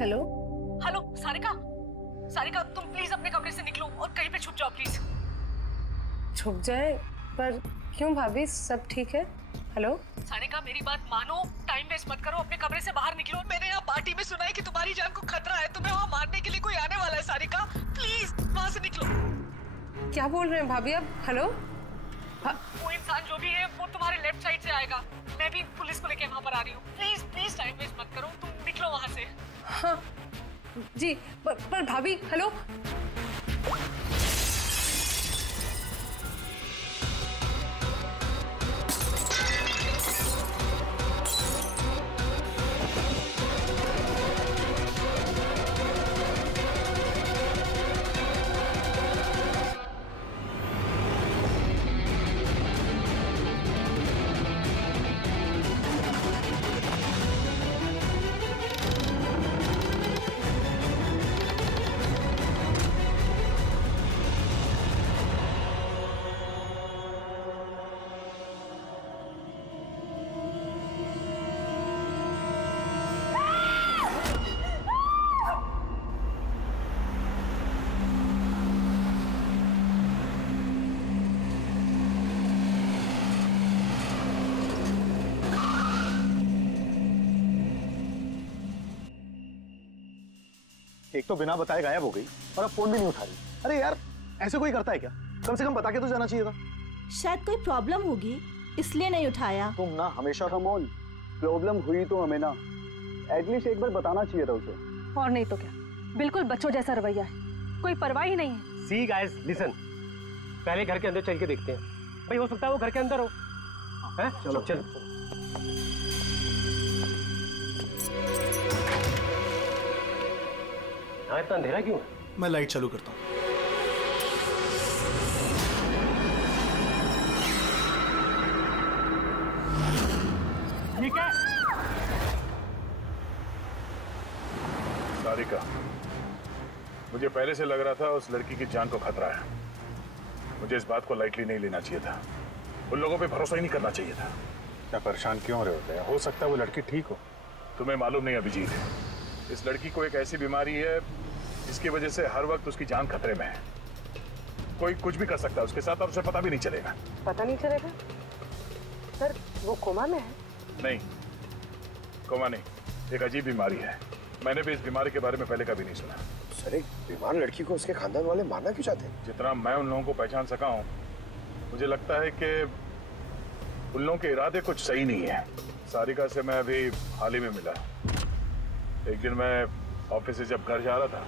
Hello hello Sarika, Sarika तुम please अपने कमरे से निकलो और कहीं पे छुप जाओ प्लीज। छुप जाए? पर क्यों भाभी, सब ठीक है? हेलो सारिका मेरी बात मानो, टाइम वेस्ट मत करो, अपने कमरे से बाहर निकलो। मैंने यहाँ पार्टी में सुना है कि तुम्हारी जान को खतरा है, तुम्हें वहाँ मारने के लिए कोई आने वाला है। सारिका प्लीज वहाँ से निकलो। क्या बोल रहे हैं भाभी आप? हेलो वो इंसान जो भी है वो तुम्हारे लेफ्ट साइड से आएगा। मैं भी पुलिस को लेके वहाँ पर आ रही हूँ। प्लीज प्लीज टाइम वेस्ट मत करो, तुम निकलो वहाँ से। हाँ जी, पर भाभी हेलो। एक तो बिना बताए गायब हो गई और अब फोन भी नहीं उठा रही। अरे यार ऐसे कोई करता है क्या? कम से कम बता के तो जाना चाहिए था। शायद कोई प्रॉब्लम होगी इसलिए नहीं उठाया। तुम ना हमेशा कमोल, प्रॉब्लम हुई तो हमें ना एटलीस्ट एक बार बताना चाहिए था उसे। और नहीं तो क्या, बिल्कुल बच्चों जैसा रवैया है, कोई परवाह ही नहीं है। सी गाइस लिसन, पहले घर के अंदर चल के देखते हैं। भाई हो सकता है वो घर के अंदर हो। हैं? चलो चल। हाँ इतना अंधेरा क्यों है? मैं लाइट चालू करता हूँ। ठीक है। सारिका, मुझे पहले से लग रहा था उस लड़की की जान को खतरा है। मुझे इस बात को लाइटली नहीं लेना चाहिए था। उन लोगों पे भरोसा ही नहीं करना चाहिए था। क्या परेशान क्यों हो रहे होते हैं? हो सकता है वो लड़की ठीक हो। तुम्हें मालूम नहीं अभिजीत, इस लड़की को एक ऐसी बीमारी है जिसकी वजह से हर वक्त उसकी जान खतरे में है। कोई कुछ भी कर सकता है उसके साथ और उसे पता भी नहीं चलेगा। पता नहीं चलेगा? सर वो कोमा में है? नहीं, कोमा नहीं, एक अजीब बीमारी है। मैंने भी इस बीमारी के बारे में पहले कभी नहीं सुना। सर एक बीमार लड़की को उसके खानदान वाले मारना क्यों चाहते हैं? जितना मैं उन लोगों को पहचान सका हूँ, मुझे लगता है कि उन लोगों के इरादे कुछ सही नहीं है। सारिका से मैं अभी हाल ही में मिला। एक दिन मैं ऑफिस से जब घर जा रहा था,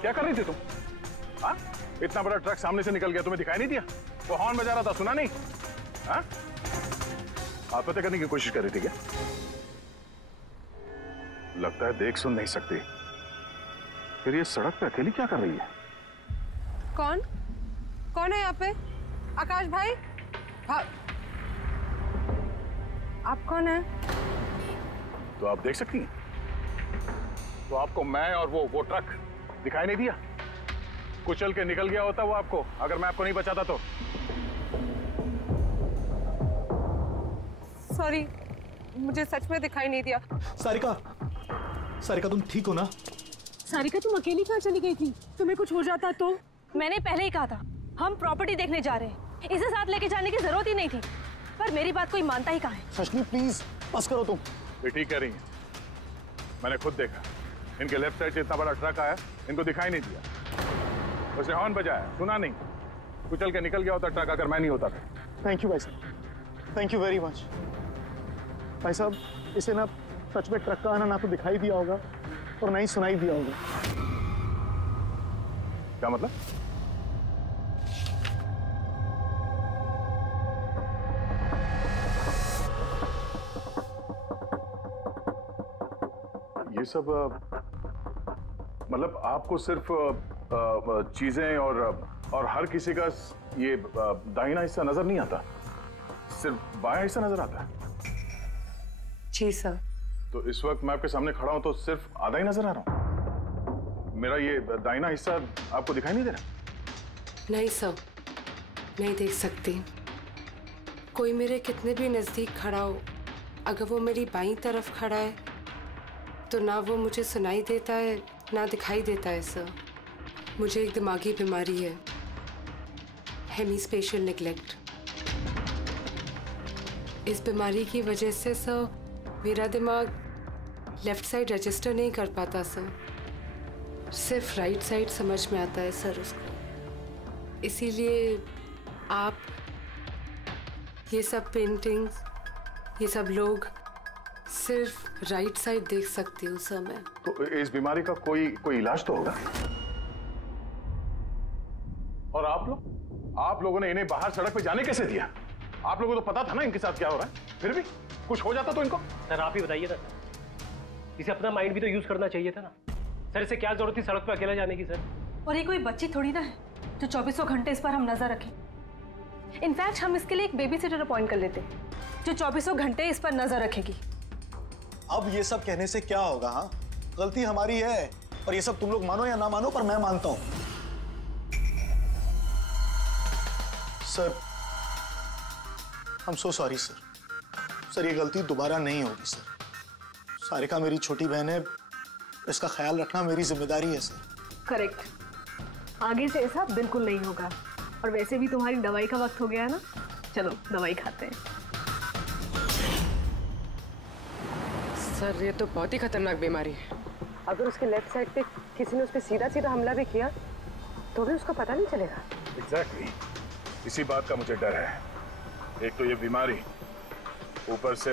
क्या कर रही थी तुम? हाँ? इतना बड़ा ट्रक सामने से निकल गया, तुम्हें दिखाई नहीं दिया? वो हॉर्न बजा रहा था, सुना नहीं? हाँ? आत्महत्या करने की कोशिश कर रही थी क्या? लगता है देख सुन नहीं सकती। फिर ये सड़क पे अकेली क्या कर रही है? कौन कौन है यहाँ पे? आकाश भाई? आप कौन है? तो आप देख सकती हैं? तो आपको मैं और वो ट्रक दिखाई नहीं दिया? कुचल के निकल गया होता वो आपको, अगर मैं आपको नहीं बचाता तो। सॉरी, मुझे सच में दिखाई नहीं दिया। सारिका, सारिका तुम ठीक हो ना? सारिका तुम अकेली कहाँ चली गई थी? तुम्हें कुछ हो जाता तो? मैंने पहले ही कहा था हम प्रॉपर्टी देखने जा रहे हैं, इसे साथ लेके जाने की जरूरत ही नहीं थी, पर मेरी बात कोई मानता ही कहाँ है। सचनी प्लीज बस करो तुम। ये ठीक कह रही हैं, मैंने खुद देखा। इनके लेफ्ट साइड से इतना बड़ा ट्रक आया, इनको दिखाई नहीं दिया। उसने हॉर्न बजाया, सुना नहीं। कुचल के निकल गया होता ट्रक अगर मैं नहीं होता था। थैंक यू भाई साहब, थैंक यू वेरी मच। भाई साहब, इसे ना सच में ट्रक का आना ना तो दिखाई दिया होगा और ना ही सुनाई दिया होगा। क्या मतलब? ये सब मतलब आपको सिर्फ चीजें और हर किसी का ये दाहिना हिस्सा नजर नहीं आता, सिर्फ बायां हिस्सा नजर आता है? जी सर। तो इस वक्त मैं आपके सामने खड़ा हूं तो सिर्फ आधा ही नजर आ रहा हूं? मेरा ये दाहिना हिस्सा आपको दिखाई नहीं दे रहा? नहीं सर, नहीं देख सकती। कोई मेरे कितने भी नजदीक खड़ा हो, अगर वो मेरी बाईं तरफ खड़ा है तो ना वो मुझे सुनाई देता है ना दिखाई देता है सर। मुझे एक दिमागी बीमारी है, हेमीस्पेशियल नेग्लेक्ट। इस बीमारी की वजह से सर मेरा दिमाग लेफ्ट साइड रजिस्टर नहीं कर पाता सर, सिर्फ राइट साइड समझ में आता है सर उसको। इसीलिए आप ये सब पेंटिंग्स, ये सब लोग सिर्फ राइट साइड देख सकती हूँ सर मैं। तो इस बीमारी का कोई इलाज तो होगा? और आप लोगों ने इन्हें बाहर सड़क पे जाने कैसे दिया? आप लोगों को तो पता था ना इनके साथ क्या हो रहा है, फिर भी कुछ हो जाता तो इनको। सर आप ही बताइए ना, इसे अपना माइंड भी तो यूज करना चाहिए था ना सर। इसे क्या जरूरत थी सड़क पे अकेला जाने की सर? और ये कोई बच्ची थोड़ी ना है जो 24 घंटे इस पर हम नजर रखें। इनफैक्ट हम इसके लिए एक बेबी सिटर अपॉइंट कर लेते जो 24 घंटे इस पर नजर रखेगी। अब ये सब कहने से क्या होगा? हाँ, गलती हमारी है और ये सब तुम लोग मानो या ना मानो पर मैं मानता हूं। Sir, I am so sorry sir. Sir, ये गलती दोबारा नहीं होगी सर। सारिका मेरी छोटी बहन है, इसका ख्याल रखना मेरी जिम्मेदारी है सर। करेक्ट, आगे से ऐसा बिल्कुल नहीं होगा। और वैसे भी तुम्हारी दवाई का वक्त हो गया है ना, चलो दवाई खाते हैं। सर, ये तो बहुत ही खतरनाक बीमारी है। अगर उसके लेफ्ट साइड पे किसी ने उस पर सीधा सीधा हमला भी किया तो भी उसको पता नहीं चलेगा। एग्जैक्टली, इसी बात का मुझे डर है। एक तो ये बीमारी, ऊपर से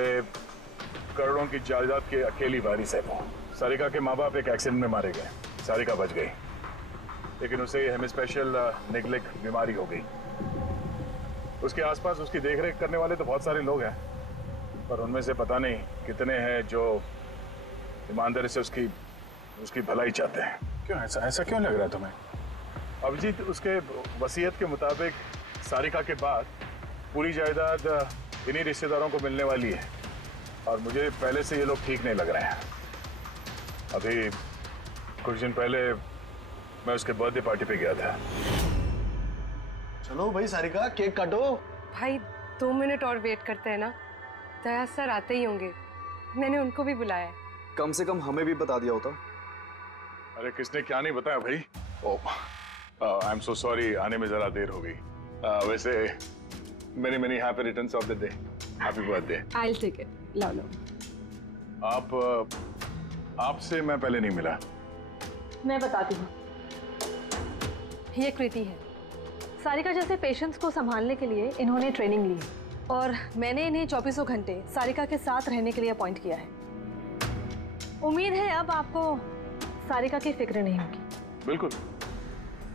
करोड़ों की जायदाद के अकेली वारिस है वो। सारिका के माँ बाप एक एक्सीडेंट में मारे गए, सारिका बच गई, लेकिन उसे हेमीस्पेशियल नेग्लेक्ट बीमारी हो गई। उसके आसपास उसकी देखरेख करने वाले तो बहुत सारे लोग हैं, पर उनमें से पता नहीं कितने हैं जो ईमानदारी से उसकी भलाई चाहते हैं। क्यों ऐसा क्यों लग रहा है तुम्हें? अभिजीत, उसके वसीयत के मुताबिक सारिका के बाद पूरी जायदाद इन्हीं रिश्तेदारों को मिलने वाली है, और मुझे पहले से ये लोग ठीक नहीं लग रहे हैं। अभी कुछ दिन पहले मैं उसके बर्थडे पार्टी पे गया था। चलो भाई सारिका, केक काटो। भाई 2 मिनट और वेट करते हैं ना, दया सर आते ही होंगे। मैंने उनको भी बुलाया है। कम से कम हमें भी बता दिया होता। अरे किसने क्या नहीं बताया भाई? आई एम सो सॉरी, आने में जरा देर हो गई। वैसे many happy returns of the day, happy birthday. I'll take it. लो। आपसे मैं पहले नहीं मिला। मैं बताती हूँ, ये कृति है। सारिका जैसे पेशेंट्स को संभालने के लिए इन्होंने ट्रेनिंग ली है और मैंने इन्हें 24 घंटे सारिका के साथ रहने के लिए अपॉइंट किया है। उम्मीद है अब आपको सारिका की फिक्र नहीं होगी। बिल्कुल,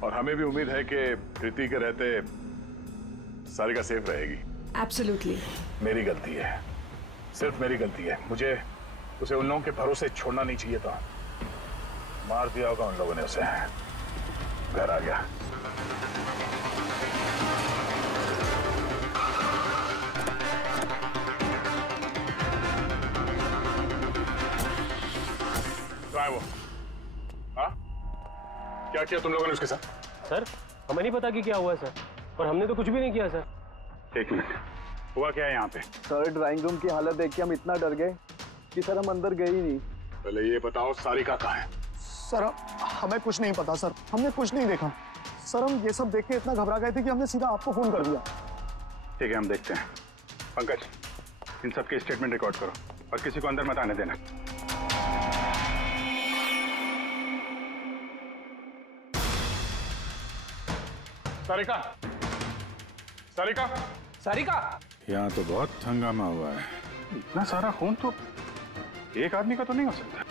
और हमें भी उम्मीद है कि कृति के रहते सारिका सेफ रहेगी। एब्सोल्युटली। मेरी गलती है, सिर्फ मेरी गलती है। मुझे उसे उन लोगों के भरोसे छोड़ना नहीं चाहिए था। मार दिया होगा उन लोगों ने उसे। घर आ गया। क्या वो? हाँ, क्या किया तुम लोगों ने उसके साथ? सर हमें नहीं पता कि क्या हुआ सर, और हमने तो कुछ भी नहीं किया सर। एक मिनट, हुआ क्या है यहाँ पे? सर, ड्राइंग रूम की हालत देख के हम इतना डर गए कि सर हम अंदर गए ही नहीं। पहले ये बताओ सारिका कहाँ है? सर, हमें कुछ नहीं पता सर, हमने कुछ नहीं देखा सर। हम ये सब देख के इतना घबरा गए थे कि हमने सीधा आपको फोन कर दिया। ठीक है, हम देखते हैं। पंकज, इन सब के स्टेटमेंट रिकॉर्ड करो और किसी को अंदर मत आने देना। सारिका, सारिका, सारिका, यहाँ तो बहुत हंगामा हुआ है। इतना सारा खून तो एक आदमी का तो नहीं हो सकता।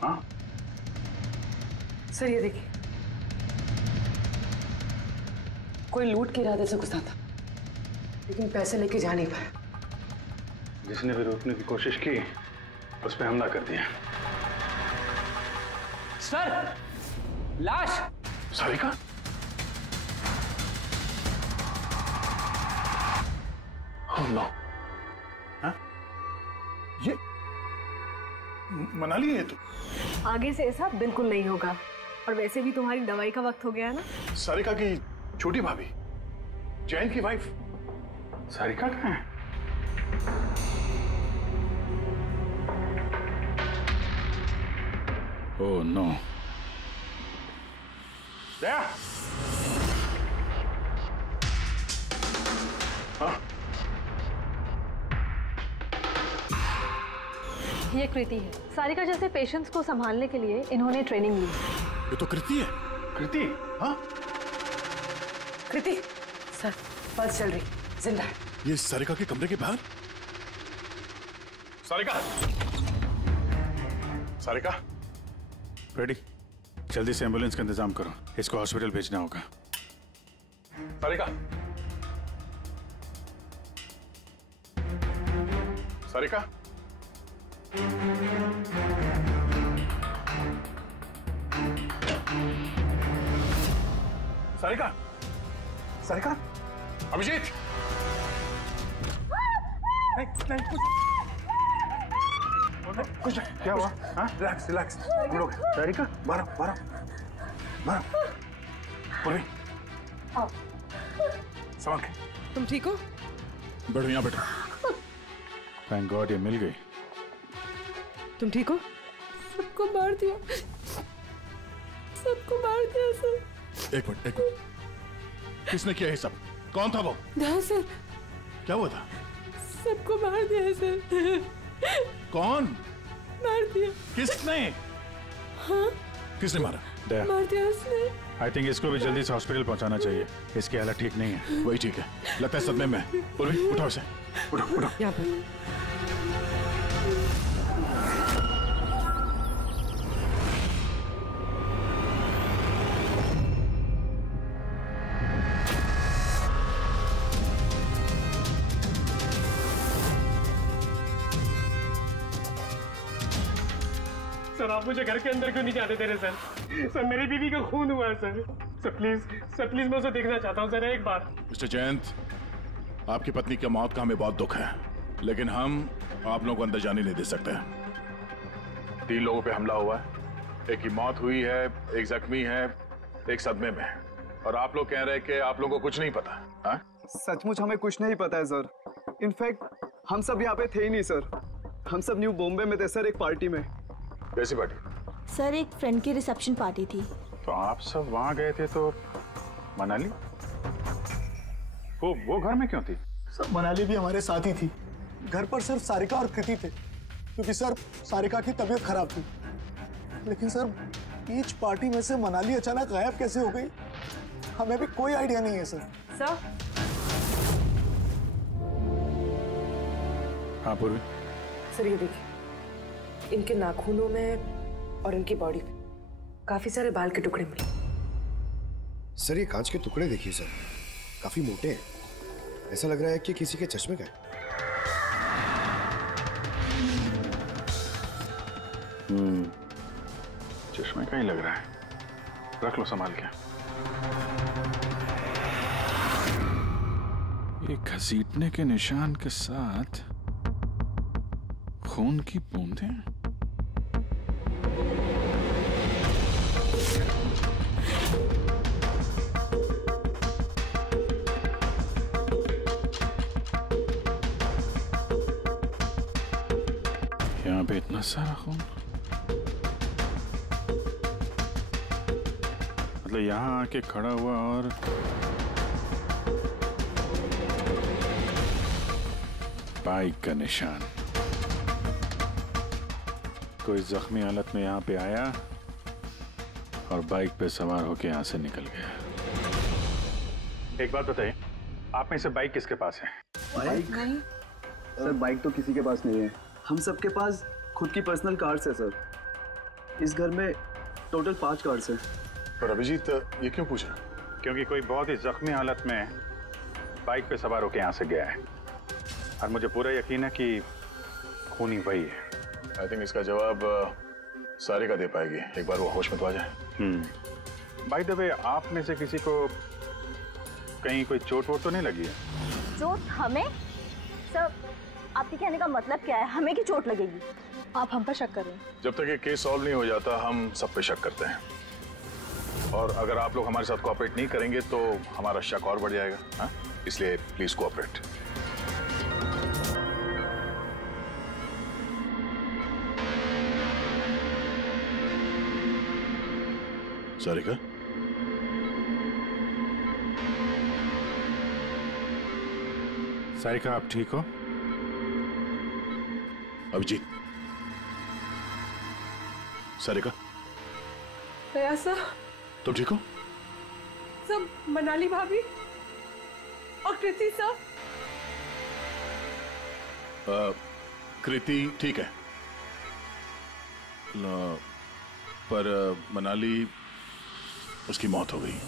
हाँ सर ये देखिए, कोई लूट के इरादे से घुसा था, लेकिन पैसे लेके जा नहीं पाया। जिसने भी रोकने की कोशिश की उस पर हमला कर दिया। सर, लाश। सारिका? Oh no! हाँ? ये मनाली है तो? आगे से ऐसा बिल्कुल नहीं होगा, और वैसे भी तुम्हारी दवाई का वक्त हो गया है ना। सारिका की छोटी भाभी, जैन की वाइफ, सारिका कहाँ है? Oh no! दया! हाँ? ये कृति है। सारिका जैसे पेशेंट्स को संभालने के लिए इन्होंने ट्रेनिंग ली। ये तो कृति है। कृति? हाँ? कृति, सर पल्स चल रही, जिंदा है। ये सारिका के कमरे के बाहर? सारिका! सारिका? रेडी? जल्दी से एम्बुलेंस का इंतजाम करो, इसको हॉस्पिटल भेजना होगा। सारिका! सारिका? सारिका? सारिका? अभिजीत! नहीं, कुछ क्या हुआ? हाँ? Relax, relax. हम लोग सारिका, बारह। पूर्वी, संभाल के। तुम ठीक हो? बैठो यहाँ बैठो। थैंक गॉड ये मिल गई। तुम ठीक हो? सबको मार दिया सर। एक मिनट। किसने किया ये सब? कौन था वो? हाँ सर। क्या हुआ था? सबको मार दिया सर। कौन मार दिया? किसने? हाँ? किसने मारा? दया, मार दिया उसने। आई थिंक इसको भी जल्दी से हॉस्पिटल पहुंचाना चाहिए। इसकी हालत ठीक नहीं है। वही ठीक है, लगता है सदमे में है। पूर्वी, उठाओ इसे। उठो। यहाँ पर। सर आप मुझे घर के अंदर क्यों नहीं जाते दे रहे सर? सर मेरी बीवी का खून हुआ है सर। सर प्लीज मैं उसे देखना चाहता हूँ सर, एक बार। मिस्टर जयंत, आपकी पत्नी की मौत का हमें बहुत दुख है, लेकिन हम आप लोगों को अंदर जाने नहीं दे सकते। 3 लोगों पे हमला हुआ है, एक की मौत हुई है, एक जख्मी है, एक सदमे में है, और आप लोग कह रहे हैं कि आप लोगों को कुछ नहीं पता। हाँ? सचमुच हमें कुछ नहीं पता है सर। इनफैक्ट हम सब यहाँ पे थे ही नहीं सर। हम सब न्यू बॉम्बे में थे सर, एक पार्टी में। कैसी पार्टी? सर एक फ्रेंड की रिसेप्शन पार्टी थी। तो आप सब वहां गए थे, तो मनाली वो घर में क्यों थी? सर मनाली भी हमारे साथ ही थी। घर पर सिर्फ सारिका और कृति थे, क्योंकि सर सारिका की तबीयत खराब थी। लेकिन सर बीच पार्टी में से मनाली अचानक गायब कैसे हो गई, हमें भी कोई आइडिया नहीं है सर। सर? हाँ पूर्वी। सर ये देखिए, इनके नाखूनों में और इनकी बॉडी पे काफी सारे बाल के टुकड़े मिले। सर ये कांच के टुकड़े देखिए सर, काफी मोटे हैं। ऐसा लग रहा है कि किसी के चश्मे का है। चश्मे का ही लग रहा है। रख लो संभाल के। ये घसीटने के निशान के साथ खून की बूंदें। यहाँ पे इतना सारा खून, मतलब यहाँ आके खड़ा हुआ और बाइक का निशान। कोई जख्मी हालत में यहाँ पे आया और बाइक पे सवार होके यहाँ से निकल गया। एक बात बताइए, आप में से बाइक किसके पास है? बाइक नहीं सर, बाइक तो किसी के पास नहीं है। हम सबके पास खुद की पर्सनल कार्स है सर। इस घर में टोटल 5 कार्स हैं। पर अभिजीत ये क्यों पूछा? क्योंकि कोई बहुत ही जख्मी हालत में बाइक पे सवार होके यहाँ से गया है और मुझे पूरा यकीन है कि खूनी वही है। आई थिंक इसका जवाब सारिका दे पाएगी, एक बार वो होश में तो आ जाए। बाय द वे, आप में से किसी को कहीं कोई चोट वोट तो नहीं लगी है? चोट हमें? सर, आपके कहने का मतलब क्या है? हमें की चोट लगेगी? आप हम पर शक कर रहे हैं? जब तक ये केस सॉल्व नहीं हो जाता हम सब पे शक करते हैं, और अगर आप लोग हमारे साथ कोऑपरेट नहीं करेंगे तो हमारा शक और बढ़ जाएगा। हाँ? इसलिए प्लीज कोऑपरेट। सारिका, सारिका आप ठीक हो? अभिजीत, सारिका प्रयासा, तुम ठीक हो? सब मनाली भाभी और कृति सब? कृति ठीक है, पर मनाली उसकी मौत हो गई।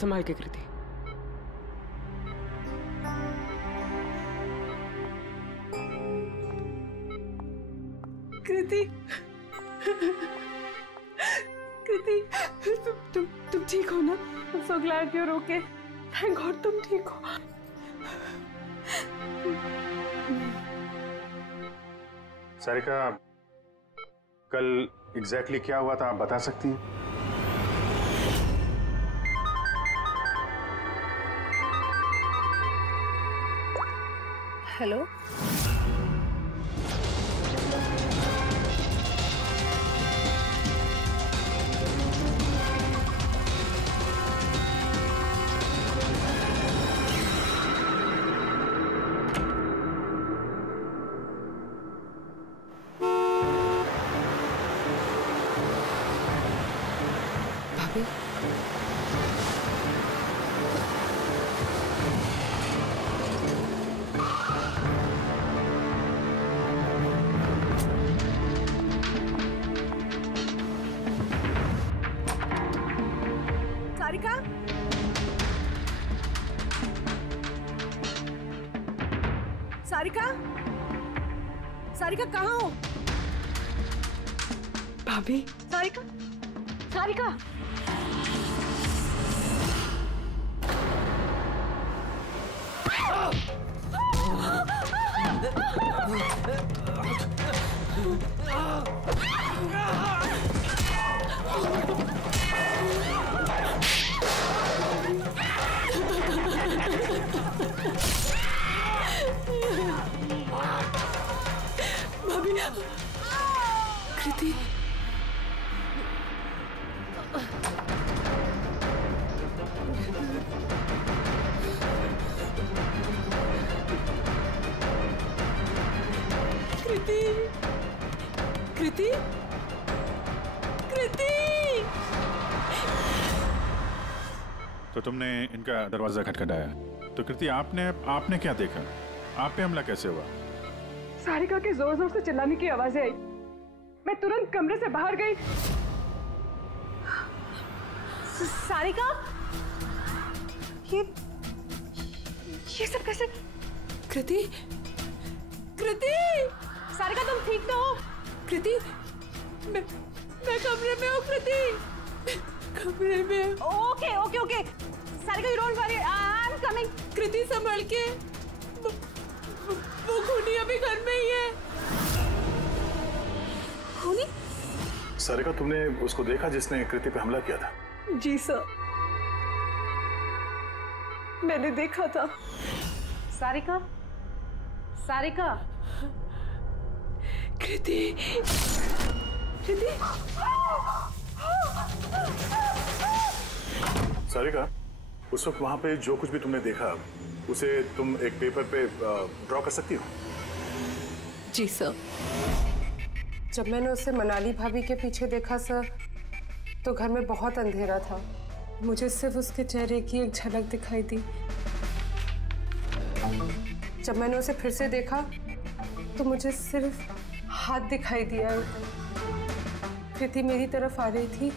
संभाल के कृति। कृति, कृति, तुम ठीक हो ना? I'm so glad you're okay. Thank God तुम ठीक हो। सारिका, कल एग्जैक्टली क्या हुआ था आप बता सकती हैं? हेलो, भाभी, सारिका, सारिका, सारिका कहाँ हो? भाभी, सारिका, सारिका, भाभी, कृति, कृति, कृति, कृति। तो तुमने इनका दरवाजा खटखटाया, तो कृति आपने क्या देखा? आप पे हमला कैसे हुआ? सारिका के जोर जोर से चिल्लाने की आवाजें आई। मैं तुरंत कमरे से बाहर गई। सारिका, ये सब कैसे? कृति, कृति, सारिका तुम ठीक तो हो? कृति, मैं कमरे में हूँ। कृति, कमरे में। Okay okay okay, Sarika you don't worry, I am coming. Kriti संभल के, वो खूनी अभी घर में ही है। खूनी? सारिका, तुमने उसको देखा जिसने कृति पे हमला किया था? जी सर, मैंने देखा था। सारिका, सारिका, कृति, कृति, सारिका, उस वक्त वहां पे जो कुछ भी तुमने देखा उसे तुम एक पेपर पे ड्रॉ कर सकती हो? जी सर। जब मैंने उसे मनाली भाभी के पीछे देखा सर, तो घर में बहुत अंधेरा था। मुझे सिर्फ उसके चेहरे की एक झलक दिखाई दी। जब मैंने उसे फिर से देखा तो मुझे सिर्फ हाथ दिखाई दिया। कृति मेरी तरफ आ रही थी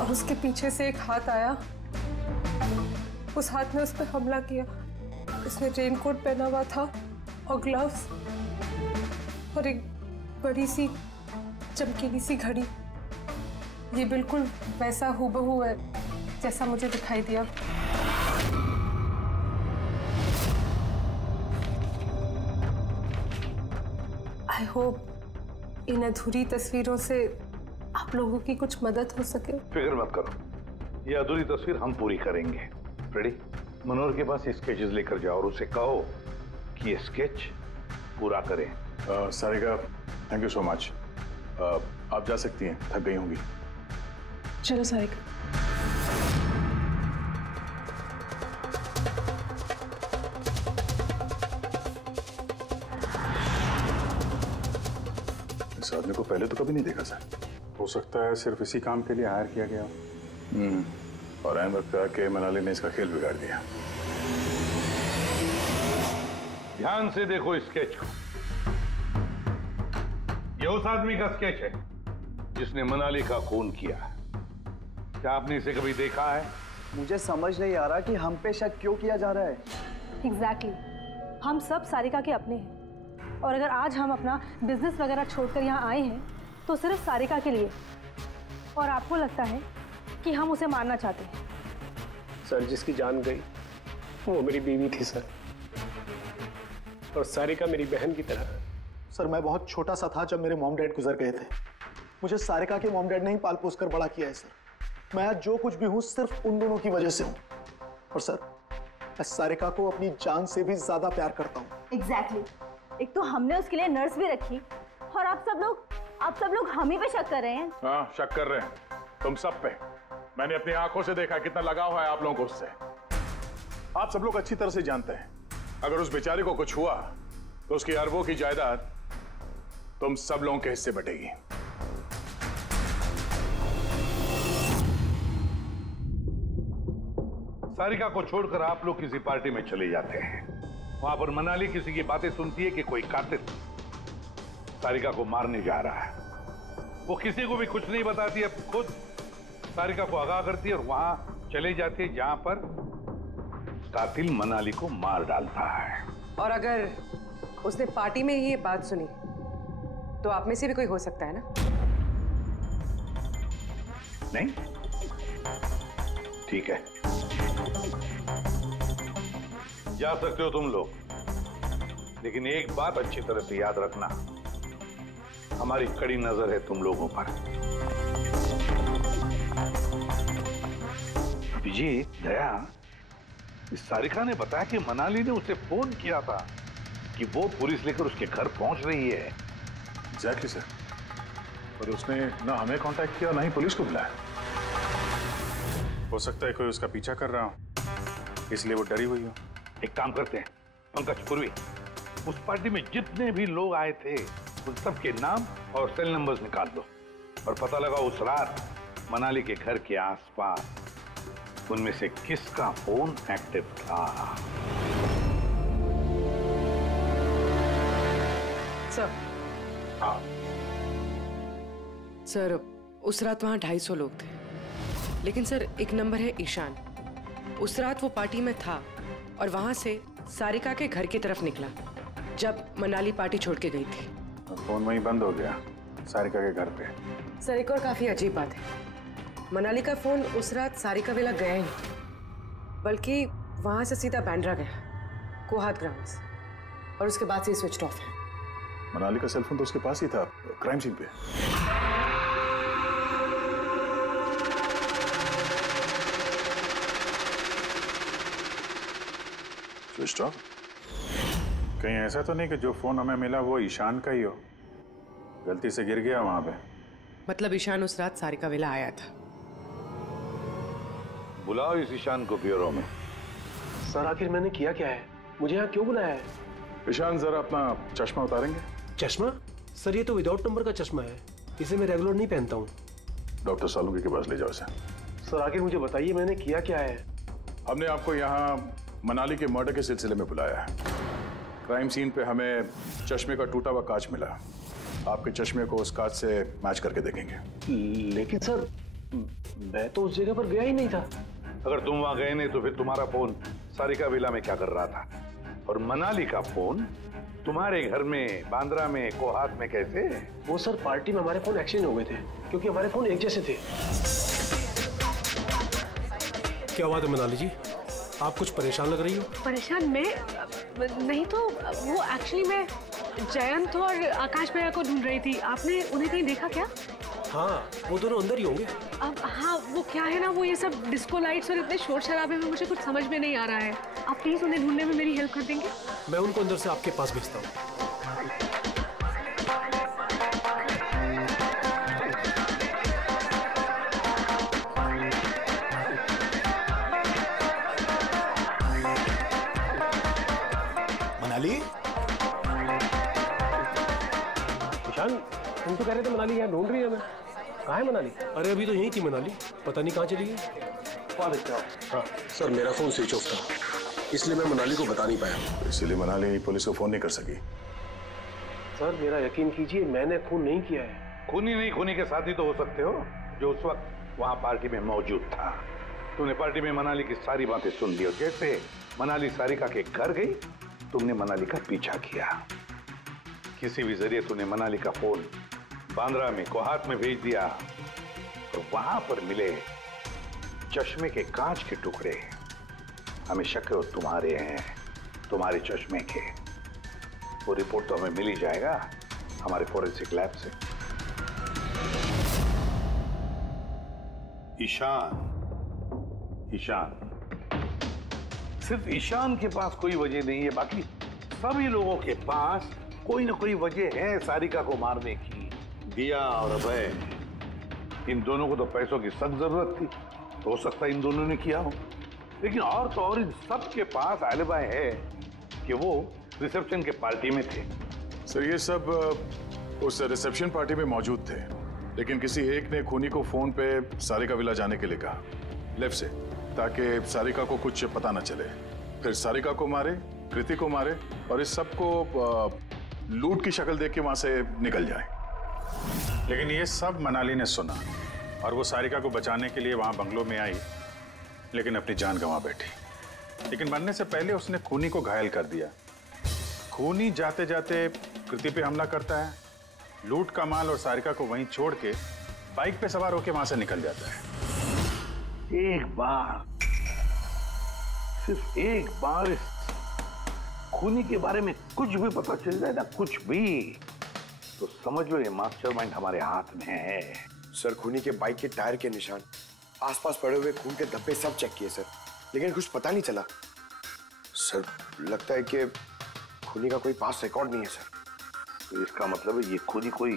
और उसके पीछे से एक हाथ आया। उस हाथ ने उस पर हमला किया। उसने रेनकोट पहना हुआ था और ग्लव्स और एक बड़ी सी चमकीली सी घड़ी। ये बिल्कुल वैसा हूबहू है जैसा मुझे दिखाई दिया। आई होप इन अधूरी तस्वीरों से आप लोगों की कुछ मदद हो सके। फिक्र मत करो, ये अधूरी तस्वीर हम पूरी करेंगे। रेडी? मनोहर के पास स्केचेस लेकर जाओ और उसे कहो कि ये स्केच पूरा करें। Sarika, thank you so much. आप जा सकती हैं, थक गई होंगी। चलो सारिका। इस आदमी को पहले तो कभी नहीं देखा सर। हो सकता है सिर्फ इसी काम के लिए हायर किया गया। और ऐन वक्त आके मनाली ने इसका खेल बिगाड़ दिया। ध्यान से देखो स्केच को। ये उस आदमी का स्केच है जिसने मनाली का खून किया। क्या आपने इसे कभी देखा है? मुझे समझ नहीं आ रहा कि हम पे शक क्यों किया जा रहा है। एग्जैक्टली, हम सब सारिका के अपने हैं और अगर आज हम अपना बिजनेस वगैरह छोड़कर यहाँ आए हैं तो सिर्फ सारिका के लिए। और आपको लगता है कि हम उसे मारना चाहते हैं? सर, जिसकी जान गई वो मेरी बीवी थी सर, और सारिका मेरी बहन की तरह। सर, मैं बहुत छोटा सा था जब मेरे मॉम डैड गुजर गए थे। मुझे सारिका के मॉम डैड ने ही पाल पोस कर बड़ा किया है सर। मैं आज जो कुछ भी हूँ सिर्फ उन दोनों की वजह से हूँ। और सर, मैं सारिका को अपनी जान से भी ज्यादा प्यार करता हूँ। एग्जैक्टली। एक तो हमने उसके लिए नर्स भी रखी और आप सब लोग हम ही पे शक कर रहे हैं। हाँ, शक कर रहे हैं तुम सब पे। मैंने अपनी आंखों से देखा कितना लगाव है आप लोगों को उससे। आप सब लोग अच्छी तरह से जानते हैं अगर उस बेचारे को कुछ हुआ तो उसकी अरबों की जायदाद तुम सब लोगों के हिस्से बटेगी। सारिका को छोड़कर आप लोग किसी पार्टी में चले जाते हैं। वहां पर मनाली किसी की बातें सुनती है कि कोई कातिल सारिका को मारने जा रहा है। वो किसी को भी कुछ नहीं बताती है, खुद सारिका को आगाह करती है और वहां चले जाती है जहां पर कातिल मनाली को मार डालता है। और अगर उसने पार्टी में ही ये बात सुनी तो आप में से भी कोई हो सकता है ना? नहीं? ठीक है, जा सकते हो तुम लोग, लेकिन एक बात अच्छी तरह से याद रखना, हमारी कड़ी नजर है तुम लोगों पर। अभिजीत, दया, इस सारिका ने बताया कि मनाली ने उसे फोन किया था कि वो पुलिस लेकर उसके घर पहुंच रही है। एग्जैक्टली सर, पर उसने ना हमें कांटेक्ट किया ना ही पुलिस को बुलाया। हो सकता है कोई उसका पीछा कर रहा हो, इसलिए वो डरी हुई हो। एक काम करते हैं पंकज, पूर्वी, उस पार्टी में जितने भी लोग आए थे उन सबके नाम और सेल नंबर्स निकाल दो और पता लगा उस रात मनाली के घर के आसपास उनमें से किसका फोन एक्टिव था। सर। हाँ सर, उस रात वहां 250 लोग थे, लेकिन सर एक नंबर है ईशान। उस रात वो पार्टी में था और वहां से सारिका के घर की तरफ निकला जब मनाली पार्टी छोड़ के गई थी। फोन वहीं बंद हो गया सारिका के घर पे। सर, एक और काफी अजीब बात है, मनाली का फोन उस रात सारिका विला गया ही नहीं, बल्कि वहां से सीधा बांद्रा गया, कोहात ग्राउंड्स, और उसके बाद से स्विच ऑफ है। मनाली का सेल फोन तो उसके पास ही था क्राइम सीन पे। Switch off? कहीं ऐसा तो नहीं कि जो फोन हमें मिला वो ईशान का ही हो, गलती से गिर गया वहां पे? मतलब ईशान उस रात सारिका विला आया था। बुलाओ इस ईशान को ब्यूरो में। सर, आखिर मैंने किया क्या है? मुझे यहाँ क्यों बुलाया है? ईशान, जरा अपना चश्मा उतारेंगे? चश्मा? सर ये तो विदाउट नंबर का चश्मा है, इसे मैं रेगुलर नहीं पहनता हूँ। डॉक्टर सालुंकी के पास ले जाओ इसे। सर आगे मुझे बताइए मैंने किया क्या है? हमने आपको यहाँ मनाली के मर्डर के सिलसिले में बुलाया है। क्राइम सीन पे हमें चश्मे का टूटा हुआ कांच मिला। आपके चश्मे को उस कांच से मैच करके देखेंगे। लेकिन सर मैं तो उस जगह पर गया ही नहीं था। अगर तुम वहां गए नहीं तो फिर तुम्हारा फोन सारिका विला में क्या कर रहा था? और मनाली का फोन तुम्हारे घर में, बांद्रा में, कोहात में कैसे? वो सर पार्टी में हमारे फोन एक्सचेंज हो गए थे क्योंकि हमारे फोन एक जैसे थे। क्या बात है मनाली जी, आप कुछ परेशान लग रही हो? परेशान मैं नहीं तो वो एक्चुअली मैं जयंत और आकाश भैया को ढूंढ रही थी। आपने उन्हें कहीं देखा क्या? हाँ वो दोनों अंदर ही होंगे। अब हाँ वो क्या है ना, वो ये सब डिस्को लाइट्स और इतने शोर शराबे में मुझे कुछ समझ में नहीं आ रहा है। आप प्लीज उन्हें ढूंढने में मेरी हेल्प कर देंगे? मैं उनको अंदर से आपके पास भेजता हूँ। मनाली, ईशान तुम तो कह रहे थे मनाली यहाँ ढूंढ रही है। मैं कहाँ है मनाली? अरे अभी तो यहीं थी मनाली, पता नहीं कहाँ चली गई। हाँ सर, मेरा फोन स्विच ऑफ था इसलिए मैं मनाली को बता नहीं पाया। इसलिए मनाली पुलिस को फोन नहीं कर सकी। सर मेरा यकीन कीजिए मैंने खून नहीं किया है। खूनी नहीं, खूनी के साथी तो हो सकते हो जो उस वक्त वहां पार्टी में मौजूद था। तूने पार्टी में मनाली की सारी बातें सुन ली और जैसे मनाली सारिका के घर गई तुमने मनाली का पीछा किया। किसी भी जरिए तूने मनाली का फोन बांद्रा में, कोहात में भेज दिया और वहां पर मिले चश्मे के कांच के टुकड़े हमें शक है तुम्हारे हैं, तुम्हारे चश्मे के। वो रिपोर्ट तो हमें मिल ही जाएगा हमारे फोरेंसिक लैब से। ईशान, सिर्फ ईशान के पास कोई वजह नहीं है, बाकी सभी लोगों के पास कोई ना कोई वजह है सारिका को मारने की। दिया और अभय, इन दोनों को तो पैसों की सख्त जरूरत थी, तो हो सकता है इन दोनों ने किया हो। लेकिन और तो और इन सब के पास आलिबाई है कि वो रिसेप्शन के पार्टी में थे। सर ये सब उस रिसेप्शन पार्टी में मौजूद थे, लेकिन किसी एक ने खूनी को फोन पे सारिका विला जाने के लिए कहा लेफ्ट से, ताकि सारिका को कुछ पता न चले। फिर सारिका को मारे, कृति को मारे और इस सब को लूट की शक्ल देख के वहां से निकल जाए। लेकिन ये सब मनाली ने सुना और वो सारिका को बचाने के लिए वहां बंगलों में आई, लेकिन अपनी जान गंवा बैठी। लेकिन मरने से पहले उसने खूनी को घायल कर दिया। खूनी जाते जाते कृति पे हमला करता है, लूट का माल और सारिका को वहीं छोड़ के बाइक पे सवार होकर वहां से निकल जाता है। एक बार, सिर्फ एक बार इस खूनी के बारे में कुछ भी पता चल जाए ना, कुछ भी, तो समझ लो ये मास्टरमाइंड हमारे हाथ में है। सर खूनी के बाइक के टायर के निशान, आसपास पड़े हुए खून के धब्बे सब चेक किए सर, लेकिन कुछ पता नहीं चला। सर लगता है कि खूनी का कोई पास रिकॉर्ड नहीं है सर। तो इसका मतलब है ये खूनी कोई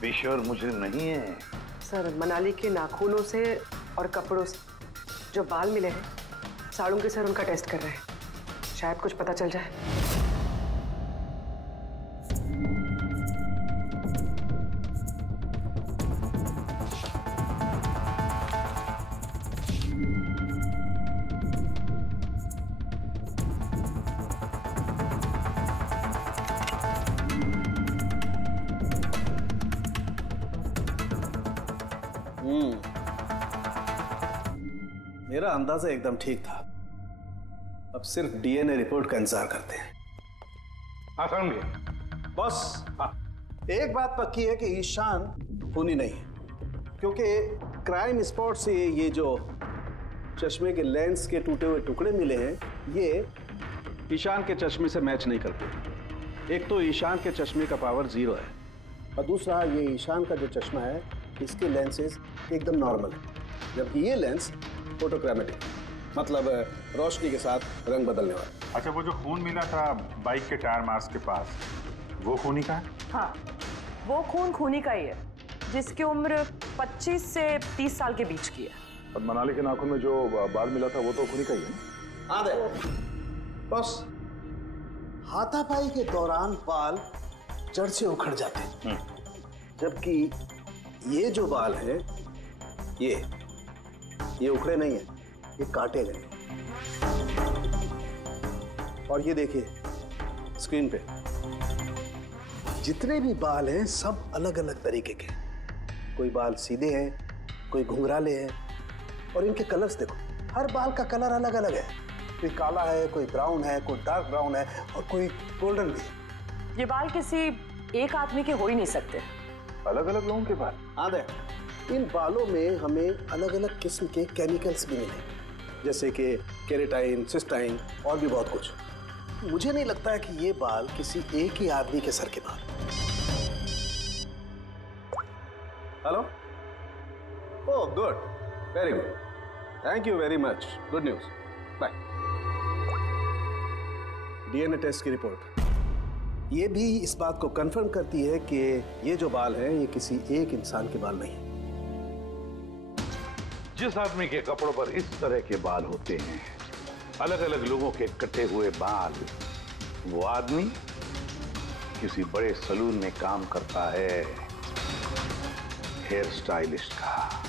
पेशेवर मुजरिम नहीं है। सर मनाली के नाखूनों से और कपड़ों से जो बाल मिले हैं, साड़ूंके सर उनका टेस्ट कर रहे हैं, शायद कुछ पता चल जाए। मेरा अंदाजा एकदम ठीक था। अब सिर्फ डीएनए रिपोर्ट का इंतजार करते हैं। हाँ समझे बॉस, एक बात पक्की है कि ईशान खूनी नहीं है, क्योंकि क्राइम स्पॉट से ये जो चश्मे के लेंस के टूटे हुए टुकड़े मिले हैं, ये ईशान के चश्मे से मैच नहीं करते। एक तो ईशान के चश्मे का पावर 0 है और दूसरा ये ईशान का जो चश्मा है इसके लेंसेज एकदम नॉर्मल है, जबकि ये लेंस फोटोक्रोमेटिक, मतलब रोशनी के साथ रंग बदलने वाला। अच्छा, वो जो खून मिला था बाइक के टायर मार्क्स के पास, वो खूनी का है? हाँ, वो खून खूनी का ही है, जिसकी उम्र 25 से 30 साल के बीच की है। और मनाली के नाखून में जो बाल मिला था वो तो खूनी का ही है। हाँ दे बस, हाथापाई के दौरान बाल जड़ से उखड़ जाते हैं, जबकि ये जो बाल है ये उखड़े नहीं है, ये काटे गए। और ये देखिए स्क्रीन पे जितने भी बाल हैं सब अलग अलग तरीके के। कोई बाल सीधे हैं, कोई घुंघराले हैं, और इनके कलर्स देखो, हर बाल का कलर अलग अलग है। कोई काला है, कोई ब्राउन है, कोई डार्क ब्राउन है, और कोई गोल्डन भी है। ये बाल किसी एक आदमी के हो ही नहीं सकते। अलग अलग लोगों के बाल? हाँ देख, इन बालों में हमें अलग अलग किस्म के केमिकल्स भी मिले, जैसे कि केराटिन, सिस्टाइन और भी बहुत कुछ। मुझे नहीं लगता है कि ये बाल किसी एक ही आदमी के सर के बाल। Hello? Oh good, very good, thank you very much, good news, bye. DNA test की रिपोर्ट ये भी इस बात को कंफर्म करती है कि ये जो बाल हैं ये किसी एक इंसान के बाल नहीं है। जिस आदमी के कपड़ों पर इस तरह के बाल होते हैं, अलग अलग लोगों के कटे हुए बाल, वो आदमी किसी बड़े सलून में काम करता है, हेयर स्टाइलिस्ट का।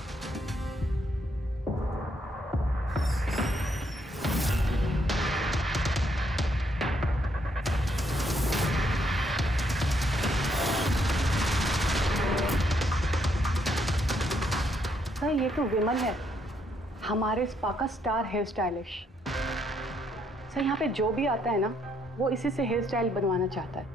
सर ये तो विमल है, हमारे स्पा का स्टार हेयर स्टाइलिस्ट। सर यहाँ पे जो भी आता है ना, वो इसी से हेयर स्टाइल बनवाना चाहता है।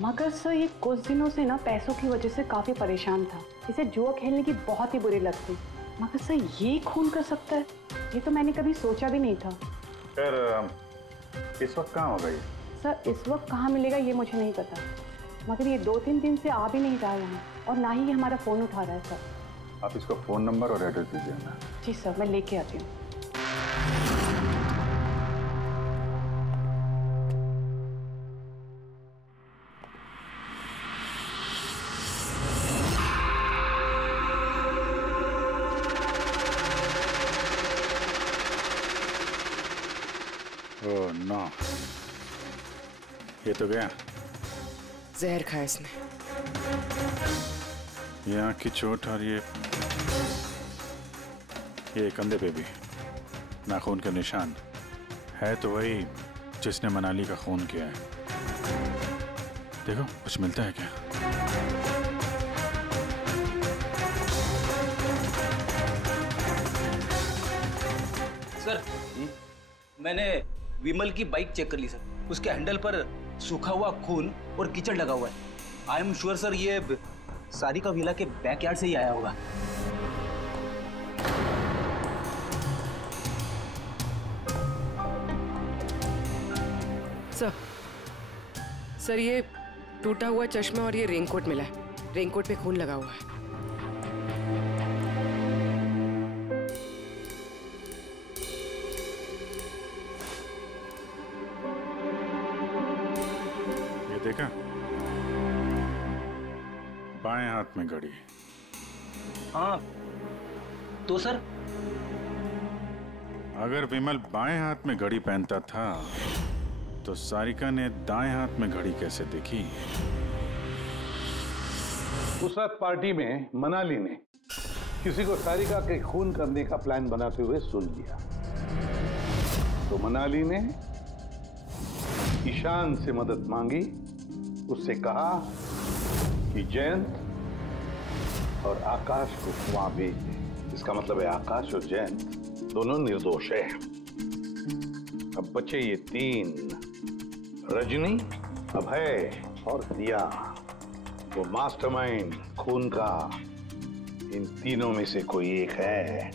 मगर सर ये कुछ दिनों से ना पैसों की वजह से काफी परेशान था। इसे जुआ खेलने की बहुत ही बुरी लत थी। मगर सर ये खून कर सकता है, ये तो मैंने कभी सोचा भी नहीं था। फिर इस वक्त कहाँ होगा ये? सर इस वक्त कहाँ मिलेगा ये मुझे नहीं पता, मगर ये 2-3 दिन से आ भी नहीं रहा है यहाँ, और ना ही ये हमारा फोन उठा रहा है। सर आप इसको फोन नंबर और एड्रेस दीजिए ना। जी सर, मैं लेके आती हूँ। ओह नो, ये तो गया। जहर खाया इसने। ये आँख की चोट और ये कंधे पे भी नाखून के निशान है, तो वही जिसने मनाली का खून किया है। देखो कुछ मिलता है क्या? सर मैंने विमल की बाइक चेक कर ली सर, उसके हैंडल पर सूखा हुआ खून और कीचड़ लगा हुआ है। आई एम श्योर सर ये सारिका विला के बैकयार्ड से ही आया होगा। सर ये टूटा हुआ चश्मा और ये रेनकोट मिला है। रेनकोट पे खून लगा हुआ है। ये देखा, बाएं हाथ में घड़ी। हाँ तो सर अगर विमल बाएं हाथ में घड़ी पहनता था तो सारिका ने दाएं हाथ में घड़ी कैसे देखी? उस रात पार्टी में मनाली ने किसी को सारिका के खून करने का प्लान बनाते हुए सुन लिया, तो मनाली ने ईशान से मदद मांगी। उससे कहा कि जयंत और आकाश को वहां भेज दे। इसका मतलब है आकाश और जयंत दोनों निर्दोष हैं। अब बचे ये 3, रजनी, अभय और दिया। वो मास्टरमाइंड खून का इन तीनों में से कोई एक है।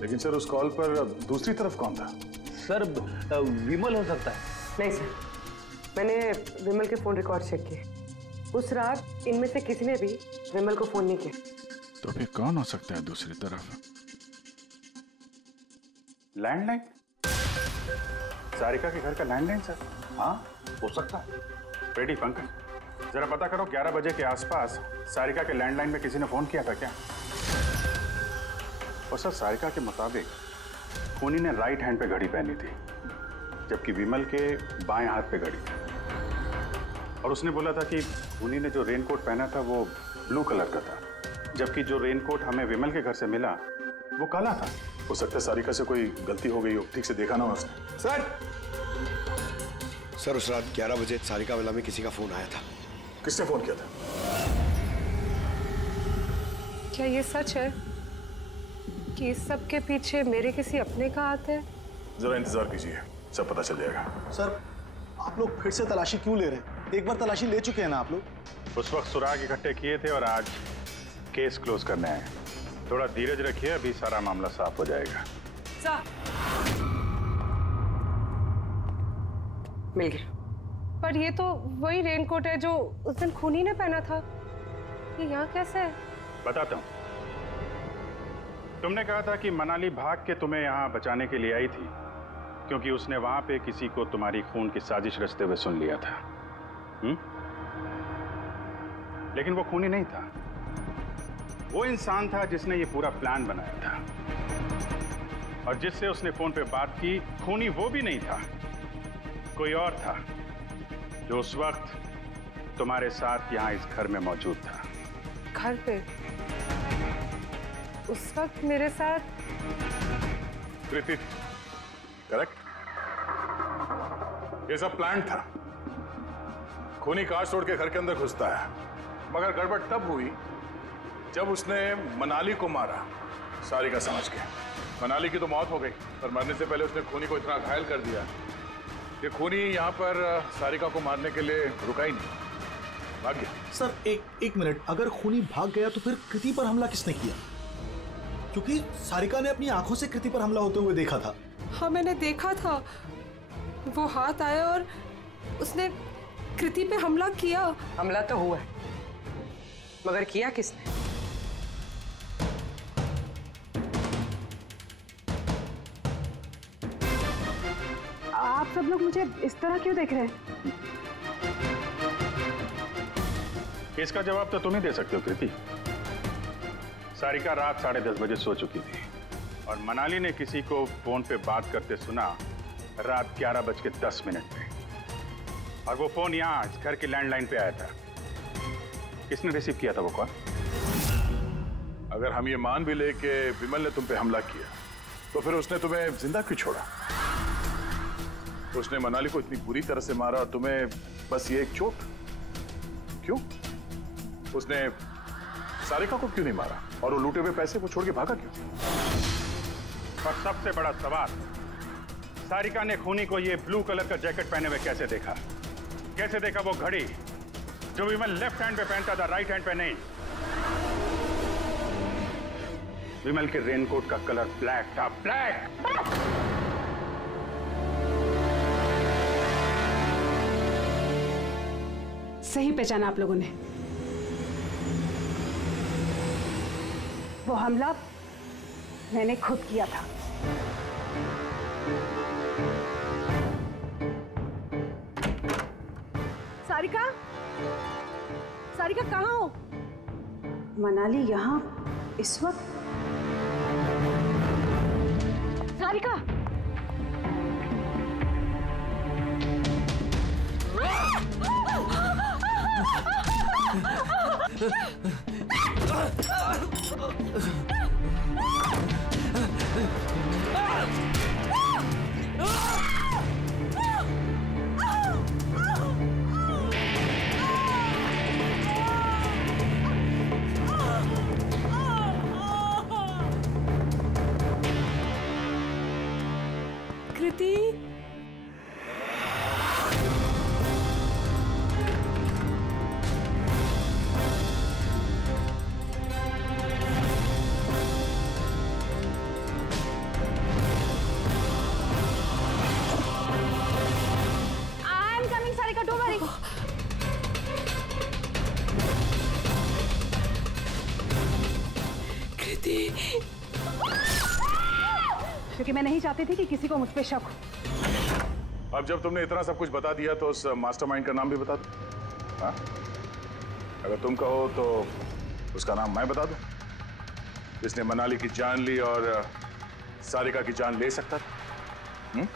लेकिन सर उस कॉल पर दूसरी तरफ कौन था? सर विमल हो सकता है। नहीं सर, मैंने विमल के फोन रिकॉर्ड चेक किए। उस रात इनमें से किसी ने भी विमल को फोन नहीं किया। तो फिर कौन हो सकता है दूसरी तरफ? लैंडलाइन? सारिका के घर का लैंडलाइन सर? हाँ हो सकता है। बेटी पंकज, जरा पता करो 11 बजे के आसपास सारिका के लैंडलाइन में किसी ने फोन किया था क्या? और सर सारिका के मुताबिक खूनी ने राइट हैंड पे घड़ी पहनी थी, जबकि विमल के बाएं हाथ पे घड़ी थी। और उसने बोला था कि खूनी ने जो रेनकोट पहना था वो ब्लू कलर का था, जबकि जो रेनकोट हमें विमल के घर से मिला वो काला था। हो सकता है सारिका से कोई गलती हो गई हो, ठीक से देखा ना हो उसने। सर उस रात 11 बजे सारिका विला में किसी का फोन आया था। किसने फोन किया था? क्या ये सच है कि इस सब के पीछे मेरे किसी अपने का हाथ है? जरा इंतजार कीजिए, सब पता चल जाएगा। सर आप लोग फिर से तलाशी क्यों ले रहे हैं? एक बार तलाशी ले चुके हैं ना आप लोग। उस वक्त सुराग इकट्ठे किए थे और आज केस क्लोज करने आए। थोड़ा धीरज रखिए, अभी सारा मामला साफ हो जाएगा। मिल गया। पर ये तो वही रेनकोट है जो उस दिन खूनी ने पहना था। ये यहाँ कैसे है? बताता हूँ। तुमने कहा था कि मनाली भाग के तुम्हें यहाँ बचाने के लिए आई थी, क्योंकि उसने वहां पे किसी को तुम्हारी खून की साजिश रचते हुए सुन लिया था। लेकिन वो खूनी नहीं था, वो इंसान था जिसने ये पूरा प्लान बनाया था। और जिससे उसने फोन पे बात की, खूनी वो भी नहीं था, कोई और था जो उस वक्त तुम्हारे साथ यहाँ इस घर में मौजूद था। घर पे? उस वक्त मेरे साथ कृति, करेक्ट? ये सब प्लान था। खूनी कांच तोड़ के घर के अंदर घुसता है, मगर गड़बड़ तब हुई जब उसने मनाली को मारा, सारिका समझ के। मनाली की तो मौत हो गई, पर मरने से पहले उसने खूनी को इतना घायल कर दिया कि खूनी यहाँ पर सारिका को मारने के लिए रुका ही नहीं, भाग गया। सर एक मिनट, अगर खूनी भाग गया तो फिर कृति पर हमला किसने किया? क्योंकि सारिका ने अपनी आंखों से कृति पर हमला होते हुए देखा था। हाँ मैंने देखा था, वो हाथ आया और उसने कृति पे हमला किया। हमला तो हुआ है, मगर किया किसने? आप सब लोग मुझे इस तरह क्यों देख रहे हैं? इसका जवाब तो तुम ही दे सकते हो कृति। सारिका रात 10:30 बजे सो चुकी थी और मनाली ने किसी को फोन पे बात करते सुना रात 11:10 पे, और वो फोन यहाँ इस घर की लैंडलाइन पे आया था। किसने रिसीव किया था वो कॉल? अगर हम ये मान भी ले कि विमल ने तुम पे हमला किया, तो फिर उसने तुम्हें जिंदा क्यों छोड़ा? उसने मनाली को इतनी बुरी तरह से मारा और तुम्हें बस ये एक चोट? क्यों? उसने सारिका को क्यों नहीं मारा? और वो लूटे हुए पैसे को छोड़ के भागा क्यों? और सबसे बड़ा सवाल, सारिका ने खूनी को ये ब्लू कलर का जैकेट पहने हुए कैसे देखा? कैसे देखा वो घड़ी जो विमल लेफ्ट हैंड पे पहनता था, राइट हैंड पे नहीं? विमल के रेनकोट का कलर ब्लैक था, ब्लैक। सही पहचाना आप लोगों ने। वो हमला मैंने खुद किया था। सारिका, सारिका कहाँ हो? मनाली यहाँ इस वक्त? सारिका, कृति, क्योंकि मैं नहीं चाहती थी कि किसी को मुझ पे शक हो। अब जब तुमने इतना सब कुछ बता दिया तो उस मास्टरमाइंड का नाम भी बता दो। हाँ? अगर तुम कहो तो उसका नाम मैं बता दूं, जिसने मनाली की जान ली और सारिका की जान ले सकता था।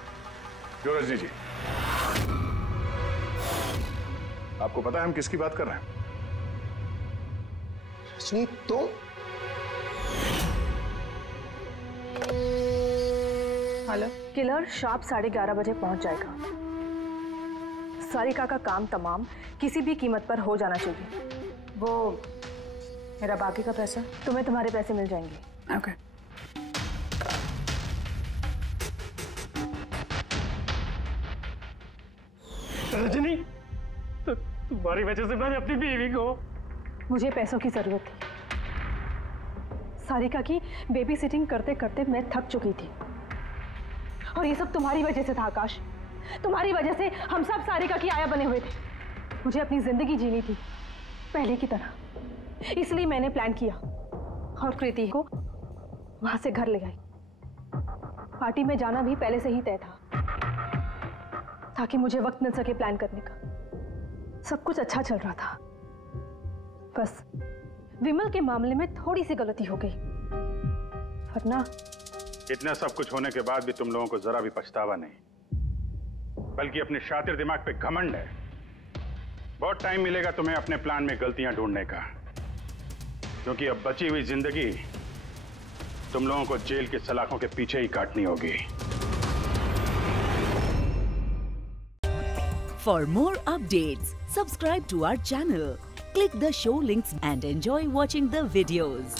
क्यों रजनी जी? आपको पता है हम किसकी बात कर रहे हैं? रजनी, तो हेलो। किलर शार्प 11:30 बजे पहुंच जाएगा। सारिका का काम तमाम किसी भी कीमत पर हो जाना चाहिए। वो मेरा बाकी का पैसा? तुम्हें तुम्हारे पैसे मिल जाएंगे। ओके। रजनी, तो तुम्हारी वजह से मैंने अपनी बीवी को। मुझे पैसों की जरूरत थी। सारिका की बेबी सिटिंग करते करते मैं थक चुकी थी, और ये सब तुम्हारी वजह से था आकाश। तुम्हारी वजह से हम सब सारिका की आया बने हुए थे। मुझे अपनी जिंदगी जीनी थी पहले की तरह, इसलिए मैंने प्लान किया और कृति को वहां से घर ले आई। पार्टी में जाना भी पहले से ही तय था, ताकि मुझे वक्त मिल सके प्लान करने का। सब कुछ अच्छा चल रहा था, बस विमल के मामले में थोड़ी सी गलती हो गई, वरना इतना सब कुछ होने के बाद भी तुम लोगों को जरा भी पछतावा नहीं, बल्कि अपने शातिर दिमाग पे घमंड है। बहुत टाइम मिलेगा तुम्हें अपने प्लान में गलतियां ढूंढने का, क्योंकि अब बची हुई जिंदगी तुम लोगों को जेल के सलाखों के पीछे ही काटनी होगी। For more updates, subscribe to our channel, click the show links and enjoy watching the videos.